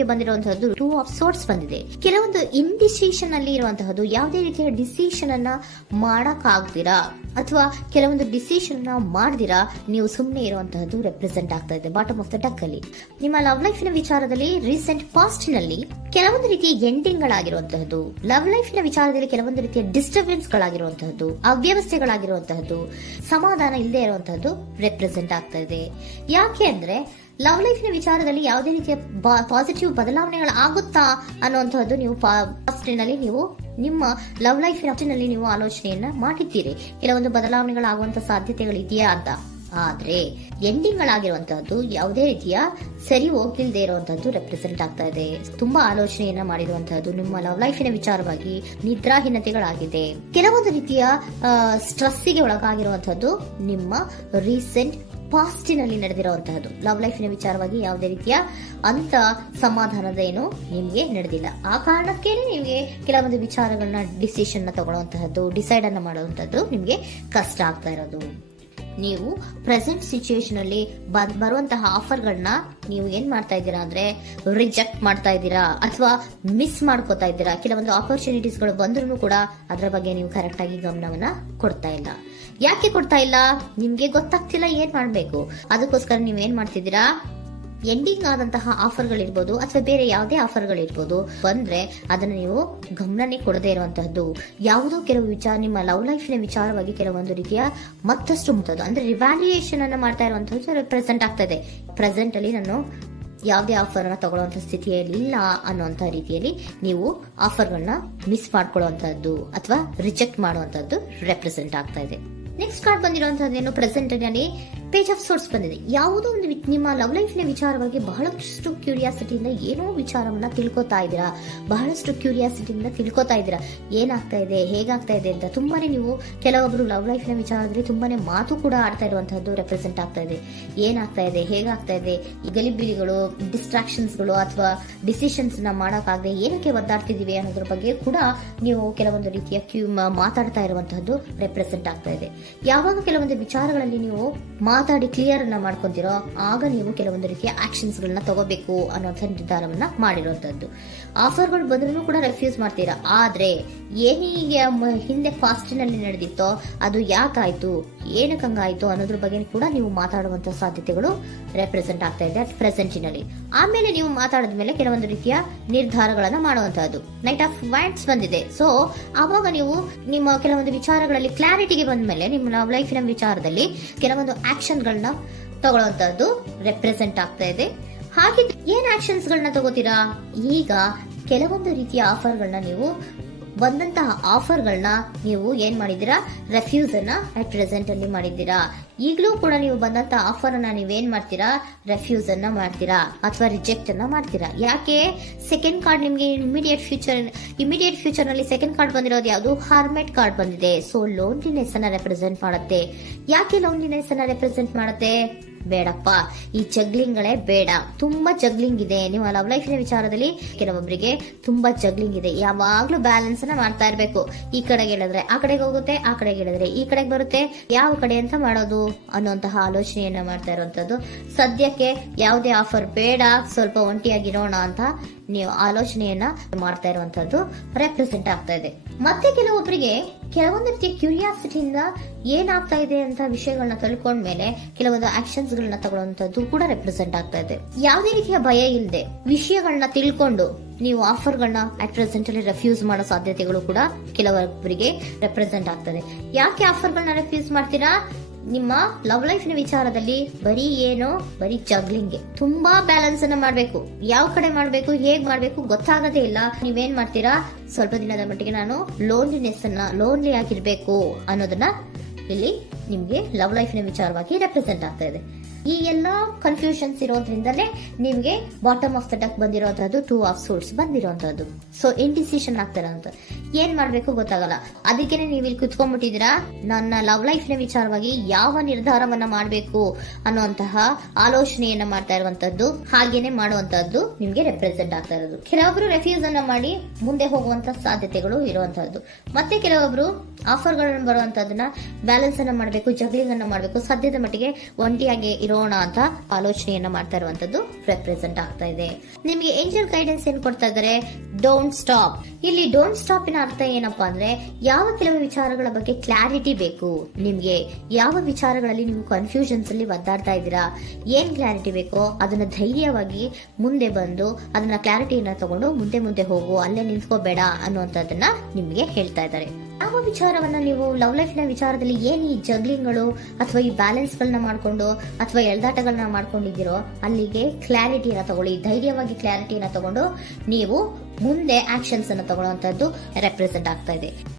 ನಿಮಗೆ ಬಂದಿರುವಂತಹದ್ದು 2 of sorts ಬಂದಿದೆ. ಕೆಲವೊಂದು ಇಂಡಿಸಿಷನ್ ಅಲ್ಲಿ ಇರುವಂತಹದ್ದು, ಯಾವುದೇ ರೀತಿಯ ಡಿಸಿಷನ್ ಅನ್ನ ಮಾಡಕ್ ಆಗ್ದಿರಾ ಅಥವಾ ಕೆಲವೊಂದು ಡಿಸಿಷನ್ ನ ಮಾಡ್ದಿರಾ ನೀವು ಸುಮ್ಮನೆ ಇರುವಂತಹದ್ದು ರೆಪ್ರೆಸೆಂಟ್ ಆಗ್ತಾ ಇದೆ ಬಾಟಮ್ ಆಫ್ ದ ಡಕ್ ಅಲ್ಲಿ. ನಿಮ್ಮ ಲವ್ ಲೈಫ್ ನ ವಿಚಾರದಲ್ಲಿ ರೀಸೆಂಟ್ ಪಾಸ್ಟ್ ನಲ್ಲಿ ಕೆಲವೊಂದು ರೀತಿಯ ಎಂಡಿಂಗ್ ಗಳಾಗಿರುವಂತಹದ್ದು, ಲವ್ ಲೈಫ್ ನ ವಿಚಾರದಲ್ಲಿ ಕೆಲವೊಂದು ರೀತಿಯ ಡಿಸ್ಟರ್ಬೆನ್ಸ್ ಗಳಾಗಿರುವಂತಹದ್ದು, ಅವ್ಯವಸ್ಥೆಗಳಾಗಿರುವಂತಹದ್ದು, ಸಮಾಧಾನ ಇಲ್ಲದೆ ಇರುವಂತಹದ್ದು ರೆಪ್ರೆಸೆಂಟ್ ಆಗ್ತಾ ಇದೆ. ಯಾಕೆ ಅಂದ್ರೆ ಲವ್ ಲೈಫ್ ನ ವಿಚಾರದಲ್ಲಿ ಯಾವುದೇ ರೀತಿಯ ಪಾಸಿಟಿವ್ ಬದಲಾವಣೆಗಳು ಆಗುತ್ತಾ ಅನ್ನುವಂತಹದ್ದು ನೀವು ಪಾಸ್ಟಿನಲ್ಲಿ ನೀವು ನಿಮ್ಮ ಲವ್ ಲೈಫ್ ನಲ್ಲಿ ನೀವು ಆಲೋಚನೆಯನ್ನ ಮಾಡಿದ್ದೀರಿ. ಕೆಲವೊಂದು ಬದಲಾವಣೆಗಳಾಗುವಂತ ಸಾಧ್ಯತೆಗಳಿದೆಯಾ ಅಂತ. ಆದ್ರೆ ಎಂಡಿಂಗ್ ಗಳಾಗಿರುವಂತಹದ್ದು ಯಾವುದೇ ರೀತಿಯ ಸರಿ ಹೋಗ್ತಿಲ್ದೇ ಇರುವಂತಹದ್ದು ರೆಪ್ರೆಸೆಂಟ್ ಆಗ್ತಾ ಇದೆ. ತುಂಬಾ ಆಲೋಚನೆಯನ್ನ ಮಾಡಿರುವಂತಹದ್ದು ನಿಮ್ಮ ಲವ್ ಲೈಫಿನ ವಿಚಾರವಾಗಿ ನಿದ್ರಾಹೀನತೆಗಳಾಗಿದೆ. ಕೆಲವೊಂದು ರೀತಿಯ ಸ್ಟ್ರೆಸ್ಸಿಗೆ ಒಳಗಾಗಿರುವಂತಹದ್ದು ನಿಮ್ಮ ರೀಸೆಂಟ್ ಪಾಸ್ಟಿನಲ್ಲಿ ನಡೆದಿರುವಂತಹದ್ದು. ಲವ್ ಲೈಫಿನ ವಿಚಾರವಾಗಿ ಯಾವುದೇ ರೀತಿಯ ಅಂತ ಸಮಾಧಾನದ ಏನು ನಿಮ್ಗೆ ನಡೆದಿಲ್ಲ. ಆ ಕಾರಣಕ್ಕೇನೆ ನಿಮ್ಗೆ ಕೆಲವೊಂದು ವಿಚಾರಗಳನ್ನ ಡಿಸಿಷನ್ ನ ತಗೊಳ್ಳುವಂತಹದ್ದು, ಡಿಸೈಡ್ ಅನ್ನ ಮಾಡುವಂತಹದ್ದು ನಿಮ್ಗೆ ಕಷ್ಟ ಆಗ್ತಾ ಇರೋದು. ನೀವು ಪ್ರೆಸೆಂಟ್ ಸಿಚುಯೇಷನ್ ಅಲ್ಲಿ ಬರುವಂತಹ ಆಫರ್ಗಳನ್ನ ನೀವು ಏನ್ ಮಾಡ್ತಾ ಇದ್ದೀರಾ ಅಂದ್ರೆ ರಿಜೆಕ್ಟ್ ಮಾಡ್ತಾ ಇದ್ದೀರಾ ಅಥವಾ ಮಿಸ್ ಮಾಡ್ಕೋತಾ ಇದ್ದೀರಾ. ಕೆಲವೊಂದು ಆಪರ್ಚುನಿಟೀಸ್ ಗಳು ಬಂದ್ರೂ ಕೂಡ ಅದರ ಬಗ್ಗೆ ನೀವು ಕರೆಕ್ಟ್ ಆಗಿ ಗಮನವನ್ನ ಕೊಡ್ತಾ ಇಲ್ಲ. ಯಾಕೆ ಕೊಡ್ತಾ ಇಲ್ಲ? ನಿಮ್ಗೆ ಗೊತ್ತಾಗ್ತಿಲ್ಲ ಏನ್ ಮಾಡ್ಬೇಕು. ಅದಕ್ಕೋಸ್ಕರ ನೀವ್ ಏನ್ ಮಾಡ್ತಿದ್ದೀರಾ, ಎಂಡಿಂಗ್ ಆದಂತಹ ಆಫರ್ಗಳಿರ್ಬೋದು ಅಥವಾ ಬೇರೆ ಯಾವುದೇ ಆಫರ್ಗಳಿರ್ಬೋದು ಬಂದ್ರೆ ಅದನ್ನ ನೀವು ಗಮನನೇ ಕೊಡದೇ ಇರುವಂತಹದ್ದು. ಯಾವುದೋ ಕೆಲವು ವಿಚಾರ ನಿಮ್ಮ ಲವ್ ಲೈಫಿನ ವಿಚಾರವಾಗಿ ಕೆಲವೊಂದು ರೀತಿಯ ಮತ್ತಷ್ಟು ಮುಟ್ಟೋದು ಅಂದ್ರೆ ರಿವ್ಯಾಲ್ಯೂಯೇಷನ್ ಅನ್ನ ಮಾಡ್ತಾ ಇರುವಂತಹದ್ದು ಪ್ರೆಸೆಂಟ್ ಆಗ್ತಾ ಇದೆ. ಪ್ರೆಸೆಂಟ್ ಅಲ್ಲಿ ನಾನು ಯಾವುದೇ ಆಫರ್ ಅನ್ನ ತಗೊಳ್ಳುವಂತ ಸ್ಥಿತಿಯಲ್ಲಿ ಇಲ್ಲ ಅನ್ನುವಂತ ರೀತಿಯಲ್ಲಿ ನೀವು ಆಫರ್ಗಳನ್ನ ಮಿಸ್ ಮಾಡ್ಕೊಳ್ಳುವಂತಹದ್ದು ಅಥವಾ ರಿಜೆಕ್ಟ್ ಮಾಡುವಂತಹದ್ದು ರೆಪ್ರೆಸೆಂಟ್ ಆಗ್ತಾ ಇದೆ. ನೆಕ್ಸ್ಟ್ ಕಾರ್ಡ್ ಬಂದಿರುವಂತಹದ್ದೇನು, ಪ್ರೆಸೆಂಟ್ ನಲ್ಲಿ ಪೇಜ್ ಆಫ್ ಸೋರ್ಟ್ಸ್ ಬಂದಿದೆ. ಯಾವುದೋ ಒಂದು ನಿಮ್ಮ ಲವ್ ಲೈಫ್ ನ ವಿಚಾರವಾಗಿ ಬಹಳಷ್ಟು ಕ್ಯೂರಿಯಾಸಿಟಿಯಿಂದ ಏನೋ ವಿಚಾರವನ್ನ ತಿಳ್ಕೊತಾ ಇದ್ದೀರಾ, ಬಹಳಷ್ಟು ಕ್ಯೂರಿಯಾಸಿಟಿಯಿಂದ ತಿಳ್ಕೊತಾ ಇದ್ದೀರಾ ಏನಾಗ್ತಾ ಇದೆ, ಹೇಗಾಗ್ತಾ ಇದೆ ಅಂತ. ತುಂಬಾನೇ ನೀವು ಕೆಲವೊಬ್ರು ಲವ್ ಲೈಫ್ ನ ವಿಚಾರದಲ್ಲಿ ತುಂಬಾನೇ ಮಾತು ಕೂಡ ಆಡ್ತಾ ಇರುವಂತಹದ್ದು ರೆಪ್ರೆಸೆಂಟ್ ಆಗ್ತಾ ಇದೆ. ಏನಾಗ್ತಾ ಇದೆ, ಹೇಗಾಗ್ತಾ ಇದೆ, ಈ ಗಲಿಬಿಲಿಗಳು, ಡಿಸ್ಟ್ರಾಕ್ಷನ್ಸ್ ಗಳು ಅಥವಾ ಡಿಸಿಷನ್ಸ್ ನ ಮಾಡಕ್ಕಾಗದೆ ಏನಕ್ಕೆ ಒದ್ದಾಡ್ತಿದೀವಿ ಅನ್ನೋದ್ರ ಬಗ್ಗೆ ಕೂಡ ನೀವು ಕೆಲವೊಂದು ರೀತಿಯ ಮಾತಾಡ್ತಾ ಇರುವಂತಹದ್ದು ರೆಪ್ರೆಸೆಂಟ್ ಆಗ್ತಾ ಇದೆ. ಯಾವಾಗ ಕೆಲವೊಂದು ವಿಚಾರಗಳಲ್ಲಿ ನೀವು ಮಾತಾಡಿ ಕ್ಲಿಯರ್ ಅನ್ನ ಮಾಡ್ಕೊಂತೀರೋ ಆಗ ನೀವು ಕೆಲವೊಂದು ರೀತಿಯ ಆಕ್ಷನ್ಸ್ ಗಳನ್ನ ತಗೋಬೇಕು ಅನ್ನೋಂಥ ನಿರ್ಧಾರವನ್ನ ಮಾಡಿರುವಂತದ್ದು. ಆಫರ್ಗಳು ಬಂದ್ರೂ ಕೂಡ ರೆಫ್ಯೂಸ್ ಮಾಡ್ತೀರಾ. ಆದ್ರೆ ಏನೀಗ ಹಿಂದೆ ಪಾಸ್ಟಿನಲ್ಲಿ ನಡೆದಿತ್ತೋ ಅದು ಯಾಕಾಯ್ತು, ಏನಕ್ಕೆ ಹಂಗಾಯ್ತು ಅನ್ನೋದ್ರ ಬಗ್ಗೆ ಕೂಡ ನೀವು ಮಾತಾಡುವಂತ ಸಾಧ್ಯತೆಗಳು ರೆಪ್ರೆಸೆಂಟ್ ಆಗ್ತಾ ಇದೆ ಪ್ರೆಸೆಂಟಿನಲ್ಲಿ. ಆಮೇಲೆ ನೀವು ಮಾತಾಡಿದ್ಮೇಲೆ ಕೆಲವೊಂದು ರೀತಿಯ ನಿರ್ಧಾರಗಳನ್ನ ಮಾಡುವಂತಹದ್ದು. ನೈಟ್ ಆಫ್ ವ್ಯಾಂಡ್ಸ್ ಬಂದಿದೆ. ಸೊ ಆವಾಗ ನೀವು ನಿಮ್ಮ ಕೆಲವೊಂದು ವಿಚಾರಗಳಲ್ಲಿ ಕ್ಲಾರಿಟಿಗೆ ಬಂದ್ಮೇಲೆ ನಿಮ್ಮ ಲವ್ ಲೈಫಿನ ವಿಚಾರದಲ್ಲಿ ಕೆಲವೊಂದು ಆಕ್ಷನ್ ಗಳನ್ನ ತಗೊಳ್ಳುವಂತಹದ್ದು ರೆಪ್ರೆಸೆಂಟ್ ಆಗ್ತಾ ಇದೆ. ಹಾಗೆ ಏನ್ ಆಕ್ಷನ್ಸ್ ಗಳನ್ನ ತಗೋತೀರಾ? ಈಗ ಕೆಲವೊಂದು ರೀತಿಯ ಆಫರ್ಗಳನ್ನ ನೀವು ಬಂದಂತಹ ಆಫರ್ಗಳನ್ನ ನೀವು ಏನ್ ಮಾಡಿದೀರಾ, ರೆಫ್ಯೂಸ್ ಅನ್ನ ಅಟ್ ಪ್ರೆಸೆಂಟ್ ಅಲ್ಲಿ ಮಾಡಿದ್ದೀರಾ. ಈಗಲೂ ಕೂಡ ನೀವು ಬಂದಂತಹ ಆಫರ್ ಅನ್ನ ನೀವೇನ್ ಮಾಡ್ತೀರಾ, ರೆಫ್ಯೂಸ್ ಅನ್ನ ಮಾಡ್ತೀರಾ ಅಥವಾ ರಿಜೆಕ್ಟ್ ಅನ್ನ ಮಾಡ್ತೀರಾ. ಯಾಕೆ? ಸೆಕೆಂಡ್ ಕಾರ್ಡ್ ನಿಮ್ಗೆ ಇಮಿಡಿಯೇಟ್ ಫ್ಯೂಚರ್ ನಲ್ಲಿ ಸೆಕೆಂಡ್ ಕಾರ್ಡ್ ಬಂದಿರೋದು ಯಾವುದು, ಹಾರ್ಮೆಟ್ ಕಾರ್ಡ್ ಬಂದಿದೆ. ಸೊ ಲೋನ್ಲಿನೆಸ್ ಅನ್ನ ರೆಪ್ರೆಸೆಂಟ್ ಮಾಡುತ್ತೆ. ಯಾಕೆ ಲೋನ್ಲಿನೆಸ್ ಅನ್ನ ರೆಪ್ರೆಸೆಂಟ್ ಮಾಡುತ್ತೆ? ಬೇಡಪ್ಪ, ಈ ಜಗ್ಲಿಂಗ್ ಗಳೇ ಬೇಡ. ತುಂಬಾ ಜಗ್ಲಿಂಗ್ ಇದೆ ನಿಮ್ಮ ಲವ್ ಲೈಫಿನ ವಿಚಾರದಲ್ಲಿ. ಕೆಲವೊಬ್ಬರಿಗೆ ತುಂಬಾ ಜಗ್ಲಿಂಗ್ ಇದೆ. ಯಾವಾಗ್ಲೂ ಬ್ಯಾಲೆನ್ಸ್ ಅನ್ನ ಮಾಡ್ತಾ ಇರ್ಬೇಕು. ಈ ಕಡೆಗೆ ಹೇಳಿದ್ರೆ ಆ ಕಡೆಗೆ ಹೋಗುತ್ತೆ, ಆ ಕಡೆಗೆ ಹೇಳಿದ್ರೆ ಈ ಕಡೆಗೆ ಬರುತ್ತೆ. ಯಾವ ಕಡೆ ಅಂತ ಮಾಡೋದು ಅನ್ನುವಂತಹ ಆಲೋಚನೆಯನ್ನ ಮಾಡ್ತಾ ಇರುವಂತದ್ದು. ಸದ್ಯಕ್ಕೆ ಯಾವುದೇ ಆಫರ್ ಬೇಡ, ಸ್ವಲ್ಪ ಒಂಟಿಯಾಗಿರೋಣ ಅಂತ ನೀವು ಆಲೋಚನೆಯನ್ನ ಮಾಡ್ತಾ ಇರುವಂತದ್ದು ರೆಪ್ರೆಸೆಂಟ್ ಆಗ್ತಾ ಇದೆ. ಮತ್ತೆ ಕೆಲವೊಬ್ಬರಿಗೆ ಕೆಲವೊಂದು ರೀತಿಯ ಕ್ಯೂರಿಯಾಸಿಟಿಯಿಂದ ಏನಾಗ್ತಾ ಇದೆ ಅಂತ ವಿಷಯಗಳನ್ನ ತಿಳ್ಕೊಂಡ್ಮೇಲೆ ಕೆಲವೊಂದು ಆಕ್ಷನ್ಸ್ ಗಳನ್ನ ತಗೊಳ್ಳುವಂತದ್ದು ಕೂಡ ರೆಪ್ರೆಸೆಂಟ್ ಆಗ್ತಾ ಇದೆ. ಯಾವುದೇ ರೀತಿಯ ಭಯ ಇಲ್ಲದೆ ವಿಷಯಗಳನ್ನ ತಿಳ್ಕೊಂಡು ನೀವು ಆಫರ್ಗಳನ್ನ ಅಟ್ ಪ್ರೆಸೆಂಟ್ ಅಲ್ಲಿ ರೆಫ್ಯೂಸ್ ಮಾಡೋ ಸಾಧ್ಯತೆಗಳು ಕೂಡ ಕೆಲವೊಬ್ಬರಿಗೆ ರೆಪ್ರೆಸೆಂಟ್ ಆಗ್ತದೆ. ಯಾಕೆ ಆಫರ್ಗಳನ್ನ ರೆಫ್ಯೂಸ್ ಮಾಡ್ತೀರಾ? ನಿಮ್ಮ ಲವ್ ಲೈಫ್ ನ ವಿಚಾರದಲ್ಲಿ ಬರೀ ಜಗ್ಲಿಂಗ್, ತುಂಬಾ ಬ್ಯಾಲೆನ್ಸ್ ಅನ್ನ ಮಾಡ್ಬೇಕು. ಯಾವ ಕಡೆ ಮಾಡ್ಬೇಕು, ಹೇಗ್ ಮಾಡ್ಬೇಕು ಗೊತ್ತಾಗದೇ ಇಲ್ಲ. ನೀವೇನ್ ಮಾಡ್ತೀರಾ, ಸ್ವಲ್ಪ ದಿನದ ಮಟ್ಟಿಗೆ ನಾನು ಲೋನ್ಲಿ ಆಗಿರ್ಬೇಕು ಅನ್ನೋದನ್ನ ಇಲ್ಲಿ ನಿಮ್ಗೆ ಲವ್ ಲೈಫ್ ನ ವಿಚಾರವಾಗಿ ರೆಪ್ರೆಸೆಂಟ್ ಆಗ್ತಾ ಇದೆ. ಈ ಎಲ್ಲಾ ಕನ್ಫ್ಯೂಷನ್ಸ್ ಇರೋದ್ರಿಂದಲೇ ನಿಮ್ಗೆ ಬಾಟಮ್ ಆಫ್ ದ ಡಕ್ ಬಂದಿರೋಂತದ್ದು 2 ಆಫ್ ಸೋರ್ಟ್ಸ್ ಬಂದಿರೋಂತದ್ದು. ಸೊ ಇಂಡಿಸಿಷನ್ ಆಗ್ತಾರಂತ ಏನ್ ಮಾಡ್ಬೇಕು ಗೊತ್ತಾಗಲ್ಲ. ಅದಕ್ಕೇನೆ ನೀವು ಇಲ್ಲಿ ಕುತ್ಕೊಂಡ್ಬಿಟ್ಟಿದ್ದೀರಾ, ನನ್ನ ಲವ್ ಲೈಫ್ ನ ವಿಚಾರವಾಗಿ ಯಾವ ನಿರ್ಧಾರವನ್ನ ಮಾಡ್ಬೇಕು ಅನ್ನುವಂತಹ ಆಲೋಚನೆಯನ್ನ ಮಾಡ್ತಾ ಇರುವಂತದ್ದು, ಹಾಗೇನೆ ಮಾಡುವಂತದ್ದು ನಿಮ್ಗೆ ರೆಪ್ರೆಸೆಂಟ್ ಆಗ್ತಾ ಇರೋದು. ಕೆಲವೊಬ್ರು ರೆಫ್ಯೂಸ್ ಅನ್ನ ಮಾಡಿ ಮುಂದೆ ಹೋಗುವಂತ ಸಾಧ್ಯತೆಗಳು ಇರುವಂತಹದ್ದು. ಮತ್ತೆ ಕೆಲವೊಬ್ರು ಆಫರ್ಗಳನ್ನು ಬರುವಂತದನ್ನ ಬ್ಯಾಲೆನ್ಸ್ ಅನ್ನ ಮಾಡಬೇಕು, ಜಗ್ಲಿಂಗ್ ಅನ್ನ ಮಾಡಬೇಕು, ಸಾಧ್ಯದ ಮಟ್ಟಿಗೆ ಒಂಟಿಯಾಗಿ ಇರೋಣ ಅಂತ ಆಲೋಚನೆಯನ್ನ ಮಾಡ್ತಾ ಇರುವಂತದ್ದು ರೆಪ್ರೆಸೆಂಟ್ ಆಗ್ತಾ ಇದೆ. ನಿಮಗೆ ಏಂಜಲ್ ಗೈಡೆನ್ಸ್ ಏನ್ ಕೊಡ್ತಾ ಇದ್ದಾರೆ, ಡೋಂಟ್ ಸ್ಟಾಪ್. ಇಲ್ಲಿ ಡೋಂಟ್ ಸ್ಟಾಪ್ ಇನ ಅರ್ಥ ಏನಪ್ಪಾ ಅಂದ್ರೆ, ಯಾವ ಕೆಲವು ವಿಚಾರಗಳ ಬಗ್ಗೆ ಕ್ಲಾರಿಟಿ ಬೇಕು ನಿಮ್ಗೆ, ಯಾವ ವಿಚಾರಗಳಲ್ಲಿ ನೀವು ಕನ್ಫ್ಯೂಷನ್ಸ್ ಅಲ್ಲಿ ಒದ್ದಾಡ್ತಾ ಇದ್ದೀರಾ, ಏನ್ ಕ್ಲಾರಿಟಿ ಬೇಕೋ ಅದನ್ನ ಧೈರ್ಯವಾಗಿ ಮುಂದೆ ಬಂದು ಅದನ್ನ ಕ್ಲಾರಿಟಿಯನ್ನ ತಗೊಂಡು ಮುಂದೆ ಹೋಗು, ಅಲ್ಲೇ ನಿಲ್ಸ್ಕೋಬೇಡ ಅನ್ನುವಂಥದ್ದನ್ನ ನಿಮ್ಗೆ ಹೇಳ್ತಾ ಇದ್ದಾರೆ. ಯಾವ ವಿಚಾರವನ್ನ ನೀವು ಲವ್ ಲೈಫ್ ನ ವಿಚಾರದಲ್ಲಿ ಏನ್ ಈ ಜಗ್ಲಿಂಗ್ಗಳು ಅಥವಾ ಈ ಬ್ಯಾಲೆನ್ಸ್ ಗಳನ್ನ ಮಾಡ್ಕೊಂಡು ಅಥವಾ ಎಳ್ದಾಟಗಳನ್ನ ಮಾಡ್ಕೊಂಡಿದ್ದೀರೋ ಅಲ್ಲಿಗೆ ಕ್ಲಾರಿಟಿಯನ್ನ ತಗೊಳ್ಳಿ, ಧೈರ್ಯವಾಗಿ ಕ್ಲಾರಿಟಿಯನ್ನ ತಗೊಂಡು ನೀವು ಮುಂದೆ ಆಕ್ಷನ್ಸ್ ಅನ್ನ ತಗೊಳ್ಳುವಂತದ್ದು ರೆಪ್ರೆಸೆಂಟ್ ಆಗ್ತಾ ಇದೆ.